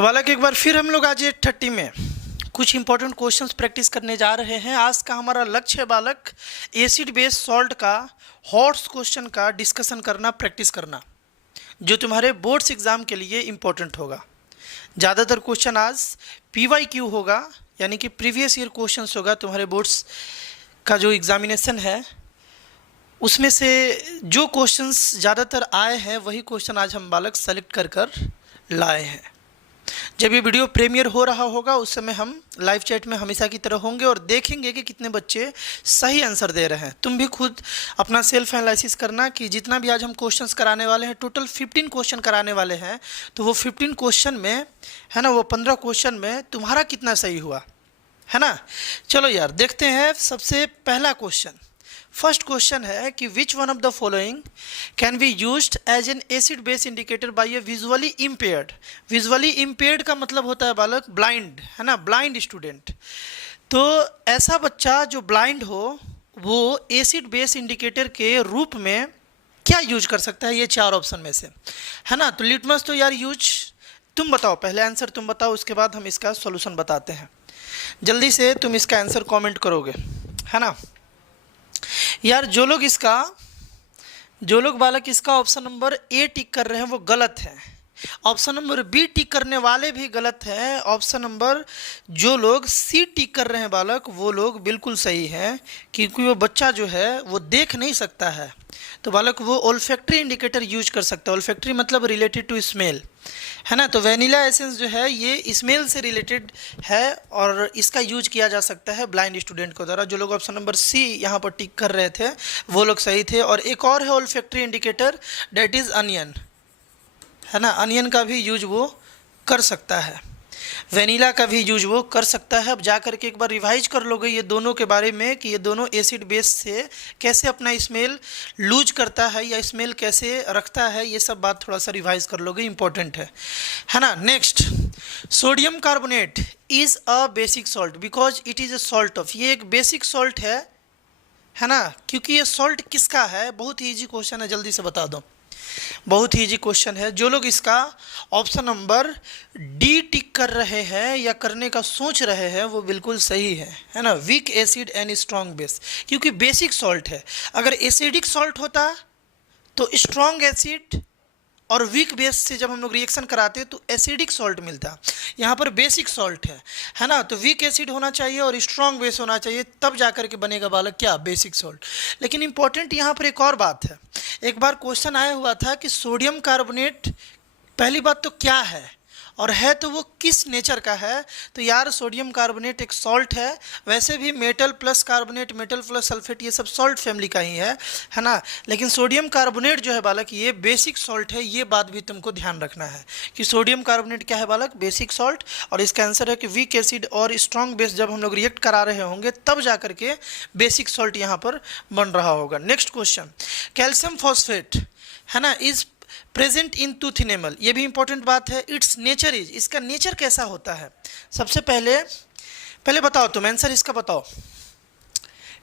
तो बालक एक बार फिर हम लोग आज 8:30 में कुछ इंपॉर्टेंट क्वेश्चंस प्रैक्टिस करने जा रहे हैं। आज का हमारा लक्ष्य है बालक एसिड बेस सॉल्ट का हॉट्स क्वेश्चन का डिस्कशन करना, प्रैक्टिस करना, जो तुम्हारे बोर्ड्स एग्जाम के लिए इम्पोर्टेंट होगा। ज़्यादातर क्वेश्चन आज PYQ होगा, यानी कि प्रीवियस ईयर क्वेश्चंस होगा। तुम्हारे बोर्ड्स का जो एग्जामिनेशन है उसमें से जो क्वेश्चंस ज़्यादातर आए हैं वही क्वेश्चन आज हम बालक सेलेक्ट कर लाए हैं। जब ये वीडियो प्रीमियर हो रहा होगा उस समय हम लाइव चैट में हमेशा की तरह होंगे और देखेंगे कि कितने बच्चे सही आंसर दे रहे हैं। तुम भी खुद अपना सेल्फ एनालिसिस करना कि जितना भी आज हम क्वेश्चंस कराने वाले हैं, टोटल 15 क्वेश्चन कराने वाले हैं, तो वो 15 क्वेश्चन में है ना, वो 15 क्वेश्चन में तुम्हारा कितना सही हुआ है ना। चलो यार देखते हैं। सबसे पहला क्वेश्चन, फर्स्ट क्वेश्चन है कि which one of the following can be used as an acid base indicator by a visually impaired. Visually impaired का मतलब होता है बालक ब्लाइंड, है ना, ब्लाइंड स्टूडेंट। तो ऐसा बच्चा जो ब्लाइंड हो वो एसिड बेस इंडिकेटर के रूप में क्या यूज कर सकता है, ये चार ऑप्शन में से, है ना। तो लिटमस तो यार यूज तुम बताओ, पहले आंसर तुम बताओ, उसके बाद हम इसका सॉल्यूशन बताते हैं। जल्दी से तुम इसका आंसर कमेंट करोगे, है ना यार। जो लोग बालक इसका ऑप्शन नंबर ए टिक कर रहे हैं वो गलत है। ऑप्शन नंबर बी टिक करने वाले भी गलत है। ऑप्शन नंबर जो लोग सी टिक कर रहे हैं बालक वो लोग बिल्कुल सही हैं, क्योंकि वो बच्चा जो है वो देख नहीं सकता है। तो बालक वो ओल्फैक्टरी इंडिकेटर यूज कर सकता है। ओल्फैक्टरी मतलब रिलेटेड टू स्मेल, है ना। तो वैनिला एसेंस जो है ये स्मेल से रिलेटेड है और इसका यूज किया जा सकता है ब्लाइंड स्टूडेंट को द्वारा। जो लोग ऑप्शन नंबर सी यहाँ पर टिक कर रहे थे वो लोग सही थे। और एक और है olfactory indicator, that is onion, है ना। अनियन का भी यूज वो कर सकता है, वेनिला का भी यूज वो कर सकता है। अब जा करके एक बार रिवाइज कर लोगे ये दोनों के बारे में कि ये दोनों एसिड बेस से कैसे अपना स्मेल लूज करता है या स्मेल कैसे रखता है, ये सब बात थोड़ा सा रिवाइज कर लोगे, इंपॉर्टेंट है ना। Next, sodium carbonate is a basic salt because it is a salt of. ये एक बेसिक सॉल्ट है ना, क्योंकि ये सॉल्ट किसका है। बहुत ही ईजी क्वेश्चन है, जल्दी से बता दो, बहुत ही इजी क्वेश्चन है। जो लोग इसका ऑप्शन नंबर डी टिक कर रहे हैं या करने का सोच रहे हैं वो बिल्कुल सही है ना। Weak acid and strong base, क्योंकि बेसिक सॉल्ट है। अगर एसिडिक सॉल्ट होता तो स्ट्रॉन्ग एसिड और वीक बेस से जब हम लोग रिएक्शन कराते हैं तो एसिडिक सॉल्ट मिलता। यहाँ पर बेसिक सॉल्ट है ना। तो वीक एसिड होना चाहिए और स्ट्रॉन्ग बेस होना चाहिए, तब जाकर के बनेगा बालक क्या, बेसिक सॉल्ट। लेकिन इंपॉर्टेंट यहाँ पर एक और बात है। एक बार क्वेश्चन आया हुआ था कि सोडियम कार्बोनेट पहली बात तो क्या है और है तो वो किस नेचर का है। तो यार सोडियम कार्बोनेट एक सॉल्ट है। वैसे भी metal plus carbonate, metal plus sulphate, ये सब सॉल्ट फैमिली का ही है ना। लेकिन सोडियम कार्बोनेट जो है बालक ये बेसिक सॉल्ट है। ये बात भी तुमको ध्यान रखना है कि सोडियम कार्बोनेट क्या है बालक, बेसिक सॉल्ट। और इसका आंसर है कि वीक एसिड और स्ट्रॉन्ग बेस जब हम लोग रिएक्ट करा रहे होंगे तब जा करके बेसिक सॉल्ट यहाँ पर बन रहा होगा। नेक्स्ट क्वेश्चन, कैल्शियम फॉस्फेट है ना is present in tooth enamel. ये भी इंपॉर्टेंट बात है। इट्स नेचर इज, इसका नेचर कैसा होता है। सबसे पहले बताओ तुम आंसर इसका बताओ।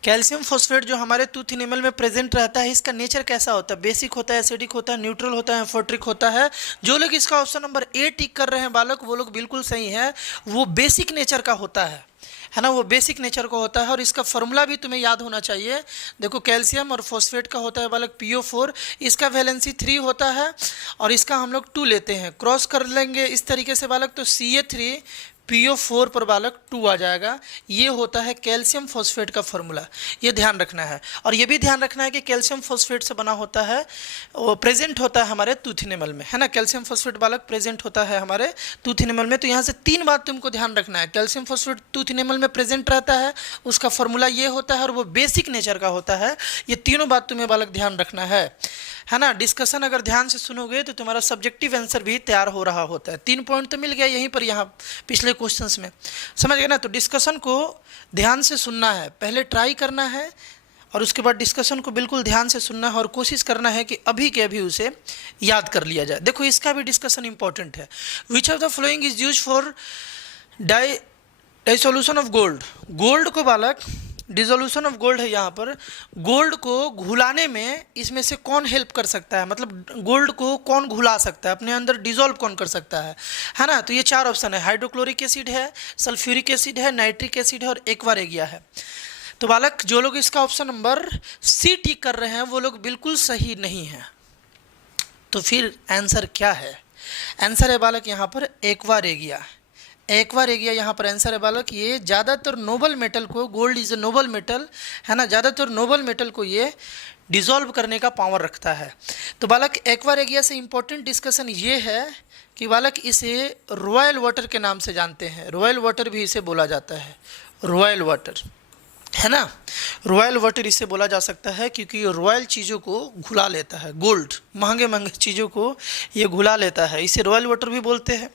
कैल्शियम फॉस्फेट जो हमारे टूथ इनेमल में प्रेजेंट रहता है इसका नेचर कैसा होता है। बेसिक होता है, एसिडिक होता है, न्यूट्रल होता है, एम्फोट्रिक होता है। जो लोग इसका ऑप्शन नंबर ए टिक कर रहे हैं बालक वो लोग बिल्कुल सही है। वो बेसिक नेचर का होता है ना, वो बेसिक नेचर का होता है। और इसका फॉर्मूला भी तुम्हें याद होना चाहिए। देखो कैल्शियम और फॉस्फेट का होता है बालक PO4, इसका वैलेंसी 3 होता है और इसका हम लोग 2 लेते हैं। क्रॉस कर लेंगे इस तरीके से बालक तो CA3 PO4 पर बालक 2 आ जाएगा। ये होता है कैल्शियम फॉस्फेट का फॉर्मूला, ये ध्यान रखना है। और ये भी ध्यान रखना है कि कैल्शियम फॉस्फेट से बना होता है, वो प्रेजेंट होता है हमारे टूथ इनेमल में, है ना। कैल्शियम फॉस्फेट बालक प्रेजेंट होता है हमारे टूथ इनेमल में। तो यहाँ से 3 बात तुमको ध्यान रखना है। कैल्शियम फॉस्फेट टूथ इनेमल में प्रेजेंट रहता है, उसका फॉर्मूला ये होता है और वो बेसिक नेचर का होता है। ये तीनों बात तुम्हें बालक ध्यान रखना है ना। डिस्कशन अगर ध्यान से सुनोगे तो तुम्हारा सब्जेक्टिव आंसर भी तैयार हो रहा होता है। 3 पॉइंट तो मिल गया यहीं पर, यहाँ पिछले क्वेश्चंस में, समझ गए ना। तो डिस्कशन को ध्यान से सुनना है, पहले ट्राई करना है और उसके बाद डिस्कशन को बिल्कुल ध्यान से सुनना है और कोशिश करना है कि अभी के अभी उसे याद कर लिया जाए। देखो इसका भी डिस्कशन इंपॉर्टेंट है। Which of the following is use for dissolution of gold. Gold को बालक डिसोल्यूशन ऑफ गोल्ड है यहाँ पर, गोल्ड को घुलाने में इसमें से कौन हेल्प कर सकता है, मतलब गोल्ड को कौन घुला सकता है, अपने अंदर डिसॉल्व कौन कर सकता है ना। तो ये चार ऑप्शन है, हाइड्रोक्लोरिक एसिड है, सल्फ्यूरिक एसिड है, नाइट्रिक एसिड है और एक्वा रेगिया है। तो बालक जो लोग इसका ऑप्शन नंबर सी टिक कर रहे हैं वो लोग बिल्कुल सही नहीं है। तो फिर आंसर क्या है? आंसर है बालक यहाँ पर एक्वा रेगिया। एक्वा रेगिया यहाँ पर आंसर है बालक। ये ज़्यादातर नोबल मेटल को, gold is a noble metal है ना, ज़्यादातर नोबल मेटल को ये डिसॉल्व करने का पावर रखता है। तो बालक एक्वा रेगिया से इम्पोर्टेंट डिस्कशन ये है कि बालक इसे रॉयल वाटर के नाम से जानते हैं, रॉयल वाटर भी इसे बोला जाता है, रॉयल वाटर है ना, रॉयल वाटर इसे बोला जा सकता है क्योंकि ये रॉयल चीज़ों को घुला लेता है, गोल्ड महंगे महंगे चीज़ों को ये घुला लेता है, इसे रॉयल वाटर भी बोलते हैं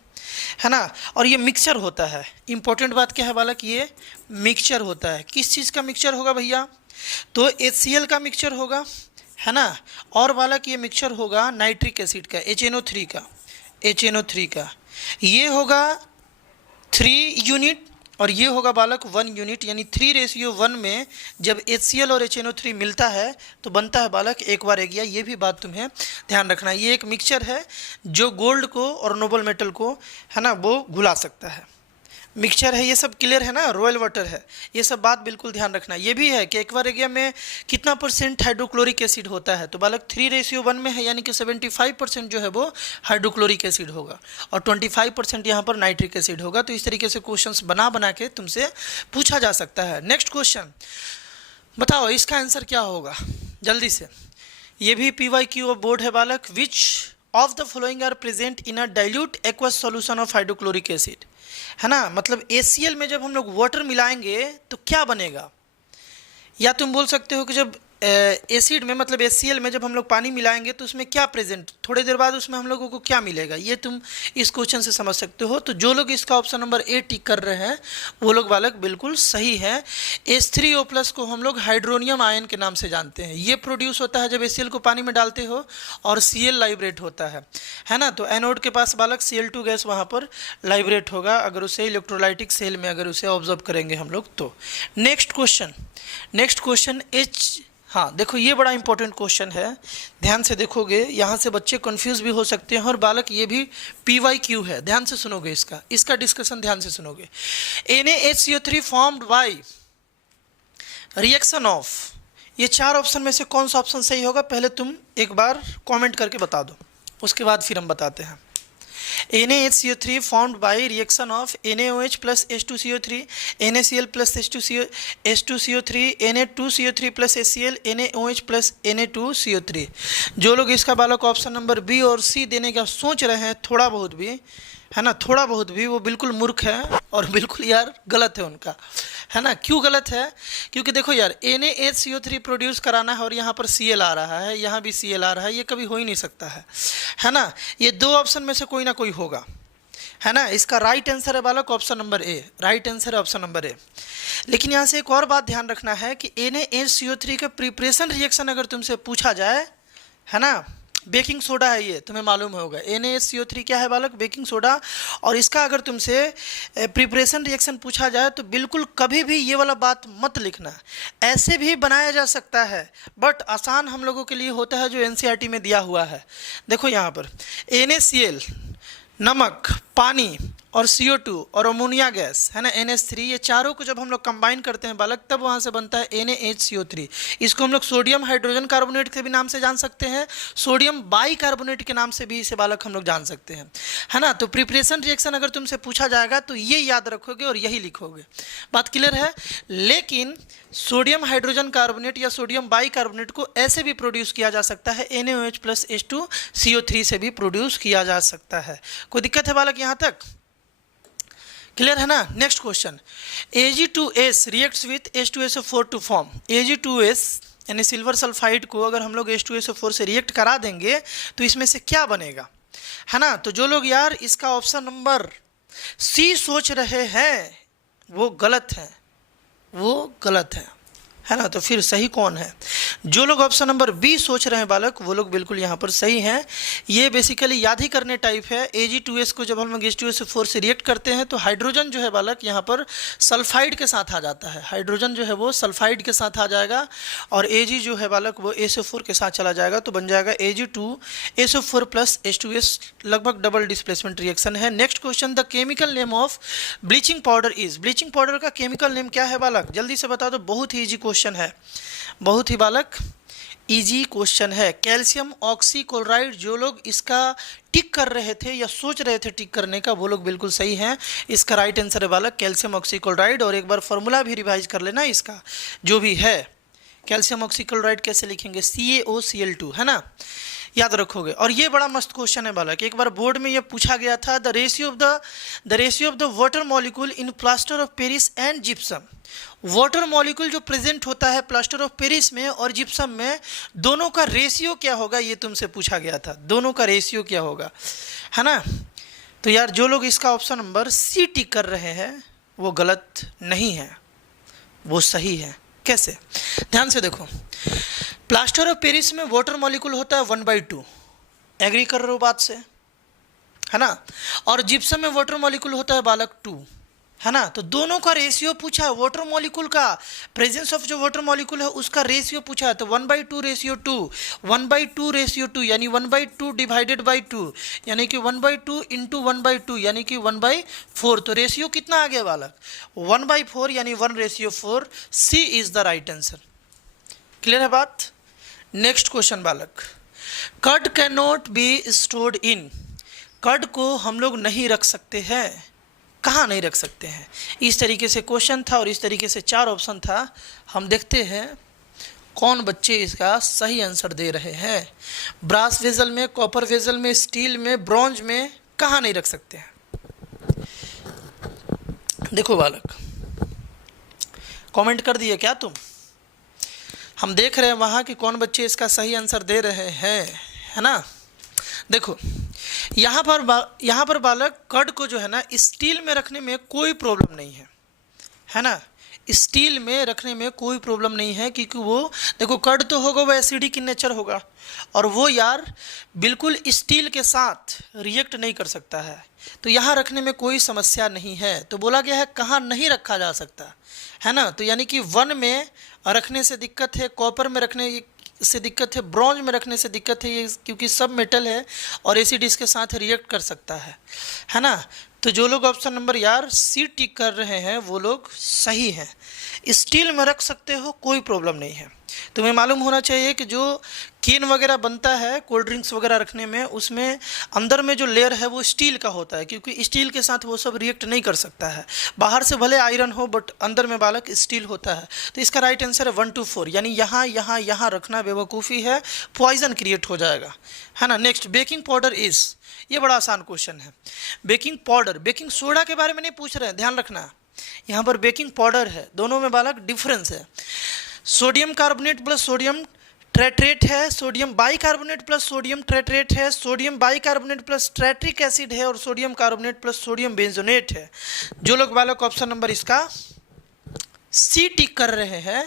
है ना। और ये मिक्सचर होता है, इंपॉर्टेंट बात क्या है बालक, ये मिक्सचर होता है। किस चीज़ का मिक्सचर होगा भैया? तो HCl का मिक्सचर होगा है ना, और बालक ये मिक्सचर होगा नाइट्रिक एसिड का, HNO3 का, HNO3 का, ये होगा 3 यूनिट और ये होगा बालक 1 यूनिट, यानी 3:1 में जब HCl और HNO3 मिलता है तो बनता है बालक एक्वा रेगिया। ये भी बात तुम्हें ध्यान रखना है, ये एक मिक्सचर है जो गोल्ड को और नोबल मेटल को है ना वो घुला सकता है, मिक्सचर है। ये सब क्लियर है ना, रॉयल वाटर है, ये सब बात बिल्कुल ध्यान रखना। ये भी है कि एक्वा रेगिया में कितना % हाइड्रोक्लोरिक एसिड होता है, तो बालक 3:1 में है, यानी कि 75% जो है वो हाइड्रोक्लोरिक एसिड होगा और 25% यहाँ पर नाइट्रिक एसिड होगा। तो इस तरीके से क्वेश्चंस बना बना के तुमसे पूछा जा सकता है। नेक्स्ट क्वेश्चन बताओ इसका आंसर क्या होगा जल्दी से। ये भी PYQ बोर्ड है बालक। Which of the following are present in a dilute aqueous solution of hydrochloric acid, है ना, मतलब HCl में जब हम लोग वाटर मिलाएंगे तो क्या बनेगा, या तुम बोल सकते हो कि जब एसिड में मतलब HCl में जब हम लोग पानी मिलाएंगे तो उसमें क्या प्रेजेंट, थोड़ी देर बाद उसमें हम लोगों को क्या मिलेगा, ये तुम इस क्वेश्चन से समझ सकते हो। तो जो लोग इसका ऑप्शन नंबर ए टिक कर रहे हैं वो लोग बालक बिल्कुल सही है। H3O+ को हम लोग हाइड्रोनियम आयन के नाम से जानते हैं, ये प्रोड्यूस होता है जब HCl को पानी में डालते हो और Cl लाइब्रेट होता है ना। तो एनोड के पास बालक Cl2 गैस वहाँ पर लाइब्रेट होगा अगर उसे इलेक्ट्रोलाइटिक सेल में अगर उसे ऑब्जर्व करेंगे हम लोग तो। नेक्स्ट क्वेश्चन हाँ देखो ये बड़ा इंपॉर्टेंट क्वेश्चन है, ध्यान से देखोगे यहाँ से बच्चे कंफ्यूज भी हो सकते हैं और बालक ये भी PYQ है, ध्यान से सुनोगे इसका डिस्कशन ध्यान से सुनोगे। NaHCO3 formed by reaction of, ये चार ऑप्शन में से कौन सा ऑप्शन सही होगा पहले तुम एक बार कॉमेंट करके बता दो, उसके बाद फिर हम बताते हैं। NaHCO3 formed by reaction of NaOH plus H2CO3, NaCl plus H2CO3, Na2CO3 plus HCl, NaOH plus Na2CO3। जो लोग इसका बालक ऑप्शन नंबर बी और सी देने का सोच रहे हैं थोड़ा बहुत भी है ना, थोड़ा बहुत भी, वो बिल्कुल मूर्ख है और बिल्कुल यार गलत है उनका, है ना। क्यों गलत है? क्योंकि देखो यार NaHCO3 प्रोड्यूस कराना है और यहाँ पर Cl आ रहा है, यहाँ भी Cl आ रहा है, ये कभी हो ही नहीं सकता है ना। ये दो ऑप्शन में से कोई ना कोई होगा, है ना। इसका राइट आंसर है बालक ऑप्शन नंबर ए, राइट आंसर है ऑप्शन नंबर ए। लेकिन यहाँ से एक और बात ध्यान रखना है कि NaHCO3 का प्रिपरेशन रिएक्शन अगर तुमसे पूछा जाए, है ना, बेकिंग सोडा है, ये तुम्हें मालूम होगा। NaHCO3 क्या है बालक? Baking soda. और इसका अगर तुमसे प्रिपरेशन रिएक्शन पूछा जाए तो बिल्कुल कभी भी ये वाला बात मत लिखना। ऐसे भी बनाया जा सकता है बट आसान हम लोगों के लिए होता है जो NCERT में दिया हुआ है। देखो यहाँ पर NaCl, नमक, पानी और CO2 और अमोनिया गैस, है ना, NH3, ये चारों को जब हम लोग कंबाइन करते हैं बालक तब वहाँ से बनता है NaHCO3। इसको हम लोग सोडियम हाइड्रोजन कार्बोनेट के भी नाम से जान सकते हैं, सोडियम बाइकार्बोनेट के नाम से भी इसे बालक हम लोग जान सकते हैं, है ना। तो प्रिपरेशन रिएक्शन अगर तुमसे पूछा जाएगा तो ये याद रखोगे और यही लिखोगे, बात क्लियर है। लेकिन सोडियम हाइड्रोजन कार्बोनेट या सोडियम बाइकार्बोनेट को ऐसे भी प्रोड्यूस किया जा सकता है, NaOH plus H2CO3 से भी प्रोड्यूस किया जा सकता है। कोई दिक्कत है बालक यहाँ तक? क्लियर है ना। Next question, Ag2S reacts with H2SO4 to form, Ag2S यानी सिल्वर सल्फाइड को अगर हम लोग H2SO4 से रिएक्ट करा देंगे तो इसमें से क्या बनेगा, है ना। तो जो लोग यार इसका ऑप्शन नंबर सी सोच रहे हैं वो गलत है, वो गलत है, है ना। तो फिर सही कौन है? जो लोग ऑप्शन नंबर बी सोच रहे हैं बालक, वो लोग बिल्कुल यहाँ पर सही हैं। ये बेसिकली याद ही करने टाइप है। Ag2S को जब हम लोग H2SO4 से रिएक्ट करते हैं तो हाइड्रोजन जो है बालक यहाँ पर सल्फाइड के साथ आ जाता है। हाइड्रोजन जो है वो सल्फाइड के साथ आ जाएगा और Ag जो है बालक वो SO4 के साथ चला जाएगा, तो बन जाएगा Ag2SO4 प्लस H2S, लगभग डबल डिस्प्लेसमेंट रिएक्शन है। Next question, the chemical name of bleaching powder is. Bleaching powder का केमिकल नेम क्या है बालक? जल्दी से बता दो, बहुत ही ईजी क्वेश्चन है, बहुत ही बालक इजी क्वेश्चन है। Calcium oxychloride. जो लोग इसका टिक कर रहे थे या सोच रहे थे टिक करने का, वो लोग बिल्कुल सही हैं। इसका राइट आंसर है बालक कैल्शियम ऑक्सीक्लोराइड। और एक बार फॉर्मूला भी रिवाइज कर लेना इसका, जो भी है। कैल्शियम ऑक्सीक्लोराइड कैसे लिखेंगे? CaOCl2, है ना, याद रखोगे। और ये बड़ा मस्त क्वेश्चन है बालक, एक बार बोर्ड में ये पूछा गया था, the ratio of the water molecule in plaster of Paris and gypsum. Water molecule जो प्रेजेंट होता है प्लास्टर ऑफ पेरिस में और जिप्सम में, दोनों का रेशियो क्या होगा, ये तुमसे पूछा गया था। दोनों का रेशियो क्या होगा, है ना। तो यार जो लोग इसका ऑप्शन नंबर सी टिक कर रहे हैं वो गलत नहीं है, वो सही है। कैसे? ध्यान से देखो, प्लास्टर ऑफ पेरिस में वाटर मॉलिक्यूल होता है 1/2, एग्री कर रहे हो बात से, है ना। और जिप्सम में वाटर मॉलिक्यूल होता है बालक 2, है ना। तो दोनों का रेशियो पूछा है, वाटर मॉलिक्यूल का प्रेजेंस ऑफ जो वाटर मॉलिक्यूल है उसका रेशियो पूछा है। तो 1/2:2, 1/2:2 यानी 1/2 डिवाइडेड बाई 2, यानी कि 1/2 इंटू 1/2 यानी कि 1/4। तो रेशियो कितना आ गया बालक? 1/4 यानी 1:4। C is the right answer. Clear है बात? नेक्स्ट क्वेश्चन बालक, curd can not be stored in. Curd को हम लोग नहीं रख सकते हैं, कहाँ नहीं रख सकते हैं? इस तरीके से क्वेश्चन था और इस तरीके से 4 ऑप्शन था। हम देखते हैं कौन बच्चे इसका सही आंसर दे रहे हैं। ब्रास वेजल में, कॉपर वेजल में, स्टील में, ब्रॉन्ज में, कहाँ नहीं रख सकते हैं? देखो बालक, कमेंट कर दिए क्या तुम? हम देख रहे हैं वहाँ कि कौन बच्चे इसका सही आंसर दे रहे हैं, है ना। देखो यहाँ पर बालक कर्ड को जो है ना स्टील में रखने में कोई प्रॉब्लम नहीं है ना। स्टील में रखने में कोई प्रॉब्लम नहीं है, क्योंकि वो देखो कर्ड तो होगा वो एसिडिक इन नेचर होगा और वो यार बिल्कुल स्टील के साथ रिएक्ट नहीं कर सकता है। तो यहाँ रखने में कोई समस्या नहीं है। तो बोला गया है कहाँ नहीं रखा जा सकता, है ना। तो यानी कि 1 में रखने से दिक्कत है, कॉपर में रखने से दिक्कत है, ब्रॉन्ज में रखने से दिक्कत है, ये क्योंकि सब मेटल है और एसिड इसके साथ रिएक्ट कर सकता है ना। तो जो लोग ऑप्शन नंबर यार सी टिक कर रहे हैं वो लोग सही हैं। स्टील में रख सकते हो, कोई प्रॉब्लम नहीं है। तुम्हें मालूम होना चाहिए कि जो केन वगैरह बनता है कोल्ड ड्रिंक्स वगैरह रखने में, उसमें अंदर में जो लेयर है वो स्टील का होता है, क्योंकि स्टील के साथ वो सब रिएक्ट नहीं कर सकता है। बाहर से भले आयरन हो बट अंदर में बालक स्टील होता है। तो इसका राइट आंसर है 1 to 4, यानी यहाँ रखना बेवकूफ़ी है, पॉइजन क्रिएट हो जाएगा, है ना। Next, baking powder is. ये बड़ा आसान क्वेश्चन है। बेकिंग पाउडर, बेकिंग सोडा के बारे में नहीं पूछ रहे हैं, ध्यान रखना। यहाँ पर बेकिंग पाउडर है, दोनों में बालक डिफरेंस है। सोडियम कार्बोनेट प्लस सोडियम ट्रेट्रेट है, सोडियम बाइकार्बोनेट प्लस सोडियम ट्रेट्रेट है, सोडियम बाइकार्बोनेट प्लस ट्रेट्रिक एसिड है और सोडियम कार्बोनेट प्लस सोडियम बेंजोनेट है। जो लोग बालक ऑप्शन नंबर इसका सी टिक कर रहे हैं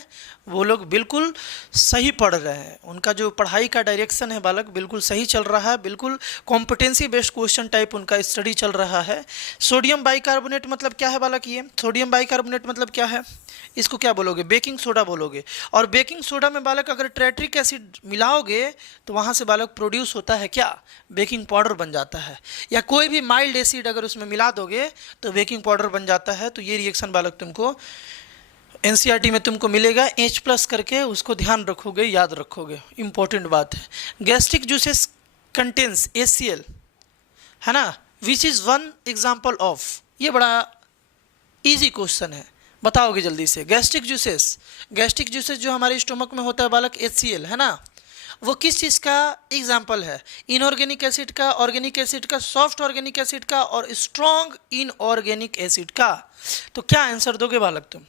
वो लोग बिल्कुल सही पढ़ रहे हैं। उनका जो पढ़ाई का डायरेक्शन है बालक बिल्कुल सही चल रहा है, बिल्कुल कॉम्पिटेंसी बेस्ड क्वेश्चन टाइप उनका स्टडी चल रहा है। सोडियम बाइकार्बोनेट मतलब क्या है बालक? ये सोडियम बाइकार्बोनेट मतलब क्या है? इसको क्या बोलोगे? बेकिंग सोडा बोलोगे। और बेकिंग सोडा में बालक अगर ट्रेट्रिक एसिड मिलाओगे तो वहाँ से बालक प्रोड्यूस होता है क्या? बेकिंग पाउडर बन जाता है। या कोई भी माइल्ड एसिड अगर उसमें मिला दोगे तो बेकिंग पाउडर बन जाता है। तो ये रिएक्शन बालक तुमको एनसीईआरटी में तुमको मिलेगा H+ करके, उसको ध्यान रखोगे, याद रखोगे, इंपॉर्टेंट बात है। गैस्ट्रिक जूसेस कंटेन्स HCl, है ना, which is one example of. ये बड़ा इजी क्वेश्चन है, बताओगे जल्दी से। गैस्ट्रिक जूसेस जो हमारे स्टोमक में होता है बालक HCl, है ना, वो किस चीज़ का एग्जाम्पल है? इनऑर्गेनिक एसिड का, ऑर्गेनिक एसिड का, सॉफ्ट ऑर्गेनिक एसिड का और स्ट्रॉन्ग इनऑर्गेनिक एसिड का। तो क्या आंसर दोगे बालक तुम?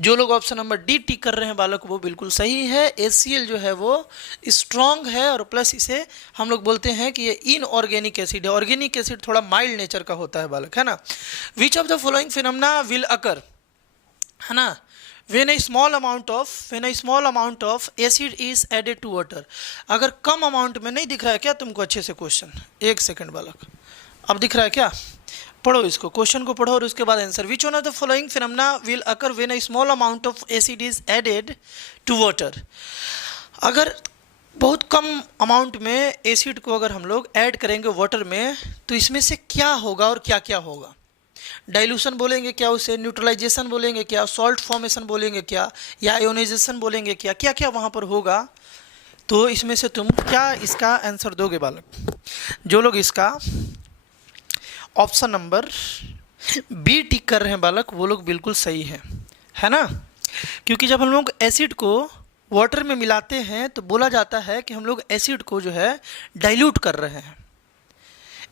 जो लोग ऑप्शन नंबर डी टिक कर रहे हैं बालक वो बिल्कुल सही है। HCl जो है वो स्ट्रॉन्ग है और प्लस इसे हम लोग बोलते हैं कि ये इनऑर्गेनिक एसिड है। ऑर्गेनिक एसिड थोड़ा माइल्ड नेचर का होता है बालक, है ना। विच of the following phenomena will अकर, है ना, when a small amount of acid is added to water, अगर कम अमाउंट में, नहीं दिख रहा है क्या तुमको अच्छे से क्वेश्चन? एक सेकंड बालक, अब दिख रहा है क्या? पढ़ो इसको, क्वेश्चन को पढ़ो और उसके बाद answer. Which one of the following phenomena will occur when a small amount of acid is added to water, अगर बहुत कम अमाउंट में एसिड को अगर हम लोग ऐड करेंगे वाटर में तो इसमें से क्या होगा और क्या क्या होगा? डाइल्यूशन बोलेंगे क्या उसे, न्यूट्रलाइजेशन बोलेंगे क्या, सॉल्ट फॉर्मेशन बोलेंगे क्या, या आयोनाइजेशन बोलेंगे क्या, क्या क्या वहाँ पर होगा? तो इसमें से तुम क्या इसका आंसर दोगे बालक? जो लोग इसका ऑप्शन नंबर बी टिक कर रहे हैं बालक, वो लोग बिल्कुल सही हैं, है ना? क्योंकि जब हम लोग एसिड को वाटर में मिलाते हैं तो बोला जाता है कि हम लोग एसिड को जो है डाइल्यूट कर रहे हैं।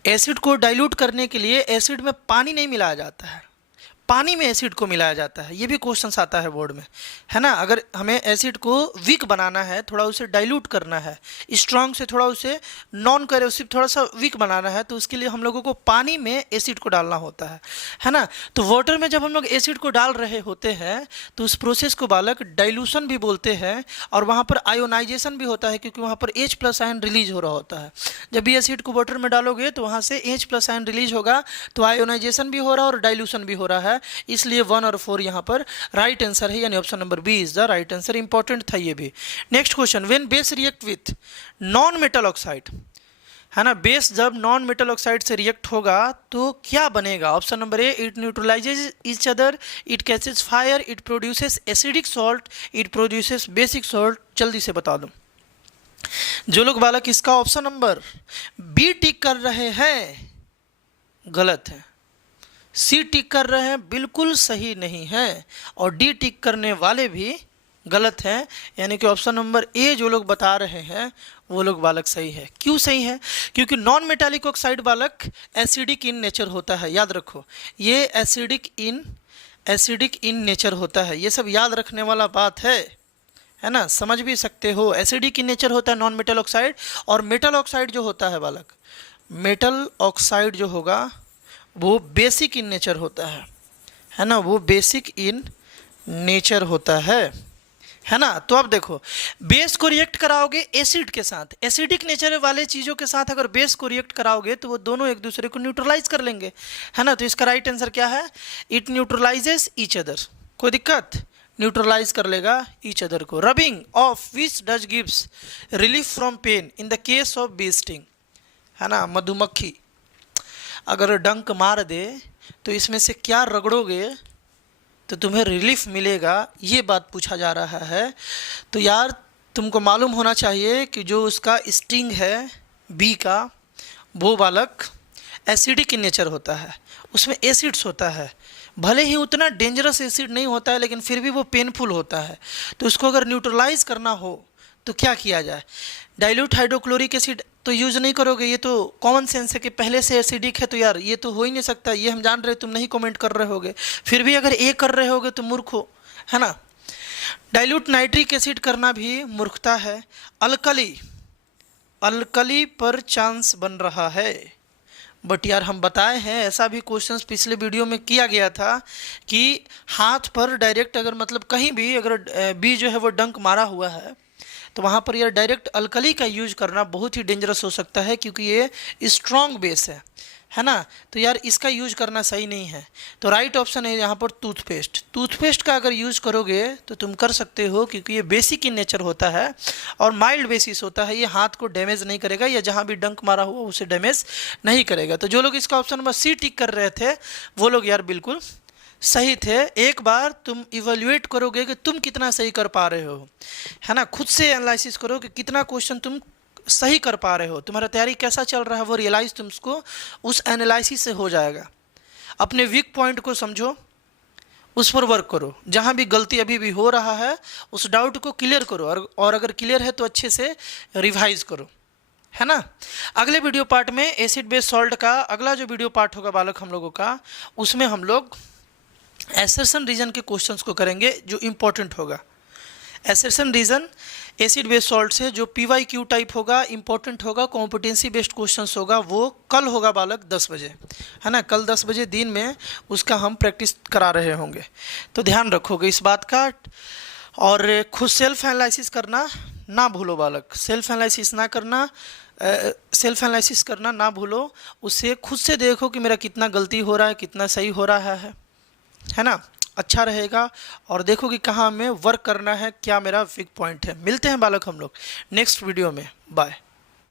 एसिड को डाइल्यूट करने के लिए एसिड में पानी नहीं मिलाया जाता है, पानी में एसिड को मिलाया जाता है। ये भी क्वेश्चन आता है बोर्ड में, है ना? अगर हमें एसिड को वीक बनाना है, थोड़ा उसे डाइल्यूट करना है, स्ट्रॉन्ग से थोड़ा उसे नॉन करेसिव थोड़ा सा वीक बनाना है, तो उसके लिए हम लोगों को पानी में एसिड को डालना होता है ना? तो वाटर में जब हम लोग एसिड को डाल रहे होते हैं तो उस प्रोसेस को बालक डाइल्यूशन भी बोलते हैं, और वहाँ पर आयोनाइजेशन भी होता है, क्योंकि वहाँ पर H+ आयन रिलीज हो रहा होता है। जब भी एसिड को वाटर में डालोगे तो वहाँ से H+ आयन रिलीज होगा, तो आयोनाइजेशन भी हो रहा है और डाइल्यूशन भी हो रहा है, इसलिए 1 और 4 यहाँ पर राइट आंसर है, यानी option number B is the right answer. Important था ये भी। Next question, when base react with non metal oxide, है ना? बेस जब नॉन मेटल ऑक्साइड से रिएक्ट होगा तो क्या बनेगा? Option number A, it neutralizes each other, it catches fire, it produces acidic salt, it produces basic salt. जल्दी से बता दो जो लोग बालक इसका ऑप्शन नंबर बी टिक कर रहे हैं, गलत है। सी टिक कर रहे हैं, बिल्कुल सही नहीं है, और डी टिक करने वाले भी गलत हैं, यानी कि ऑप्शन नंबर ए जो लोग बता रहे हैं वो लोग बालक सही है। क्यों सही है? क्योंकि नॉन मेटालिक ऑक्साइड बालक एसिडिक इन नेचर होता है, याद रखो, ये एसिडिक इन नेचर होता है, ये सब याद रखने वाला बात है ना? समझ भी सकते हो, एसिडिक इन नेचर होता है नॉन मेटल ऑक्साइड, और मेटल ऑक्साइड जो होता है बालक, मेटल ऑक्साइड जो होगा वो बेसिक इन नेचर होता है ना? वो बेसिक इन नेचर होता है ना? तो अब देखो, बेस को रिएक्ट कराओगे एसिड के साथ, एसिडिक नेचर वाले चीज़ों के साथ अगर बेस को रिएक्ट कराओगे तो वो दोनों एक दूसरे को न्यूट्रलाइज कर लेंगे, है ना? तो इसका राइट आंसर क्या है? It neutralizes each other. कोई दिक्कत? न्यूट्रलाइज कर लेगा ईच अदर को। Rubbing of which does gives relief from pain in the case of bee sting, है ना? मधुमक्खी अगर डंक मार दे तो इसमें से क्या रगड़ोगे तो तुम्हें रिलीफ मिलेगा, ये बात पूछा जा रहा है। तो यार तुमको मालूम होना चाहिए कि जो उसका स्टिंग है बी का, वो बालक एसिडिक इन नेचर होता है, उसमें एसिड्स होता है, भले ही उतना डेंजरस एसिड नहीं होता है लेकिन फिर भी वो पेनफुल होता है। तो उसको अगर न्यूट्रलाइज करना हो तो क्या किया जाए? डाइल्यूट हाइड्रोक्लोरिक एसिड तो यूज नहीं करोगे, ये तो कॉमन सेंस है कि पहले से एसिडिक है, तो यार ये तो हो ही नहीं सकता, ये हम जान रहे, तुम नहीं कमेंट कर रहे होगे, फिर भी अगर ए कर रहे होगे तो मूर्ख हो, है ना? डाइल्यूट नाइट्रिक एसिड करना भी मूर्खता है। अल्कली पर चांस बन रहा है, बट यार हम बताए हैं, ऐसा भी क्वेश्चंस पिछले वीडियो में किया गया था कि हाथ पर डायरेक्ट अगर मतलब कहीं भी अगर बी जो है वो डंक मारा हुआ है तो वहाँ पर यार डायरेक्ट अल्कली का यूज करना बहुत ही डेंजरस हो सकता है, क्योंकि ये स्ट्रॉन्ग बेस है ना? तो यार इसका यूज करना सही नहीं है। तो राइट ऑप्शन है यहाँ पर टूथपेस्ट का अगर यूज करोगे तो तुम कर सकते हो, क्योंकि ये बेसिक इन नेचर होता है और माइल्ड बेसिस होता है, ये हाथ को डैमेज नहीं करेगा, या जहाँ भी डंक मारा हुआ उसे डैमेज नहीं करेगा। तो जो लोग इसका ऑप्शन नंबर सी टिक कर रहे थे वो लोग यार बिल्कुल सही थे। एक बार तुम इवेल्युएट करोगे कि तुम कितना सही कर पा रहे हो, है ना? खुद से एनालिसिस करो कि कितना क्वेश्चन तुम सही कर पा रहे हो, तुम्हारा तैयारी कैसा चल रहा है, वो रियलाइज तुमको उस एनालिसिस से हो जाएगा। अपने वीक पॉइंट को समझो, उस पर वर्क करो, जहाँ भी गलती अभी भी हो रहा है उस डाउट को क्लियर करो, और अगर क्लियर है तो अच्छे से रिवाइज करो, है ना? अगले वीडियो पार्ट में एसिड बेस सॉल्ट का अगला जो वीडियो पार्ट होगा बालक हम लोगों का, उसमें हम लोग एसर्शन रीजन के क्वेश्चंस को करेंगे जो इम्पोर्टेंट होगा। Assertion reason acid based salt से जो PYQ टाइप होगा, इंपॉर्टेंट होगा, कॉम्पिटेंसी बेस्ड क्वेश्चंस होगा, वो कल होगा बालक 10 बजे, है ना। कल 10 बजे दिन में उसका हम प्रैक्टिस करा रहे होंगे, तो ध्यान रखोगे इस बात का। और खुद सेल्फ एनालिसिस करना ना भूलो बालक, सेल्फ एनालिसिस ना करना, सेल्फ एनालिसिस करना ना भूलो। उससे खुद से देखो कि मेरा कितना गलती हो रहा है, कितना सही हो रहा है ना। अच्छा रहेगा। और देखो कि कहाँ हमें वर्क करना है, क्या मेरा वीक पॉइंट है। मिलते हैं बालक हम लोग नेक्स्ट वीडियो में। बाय।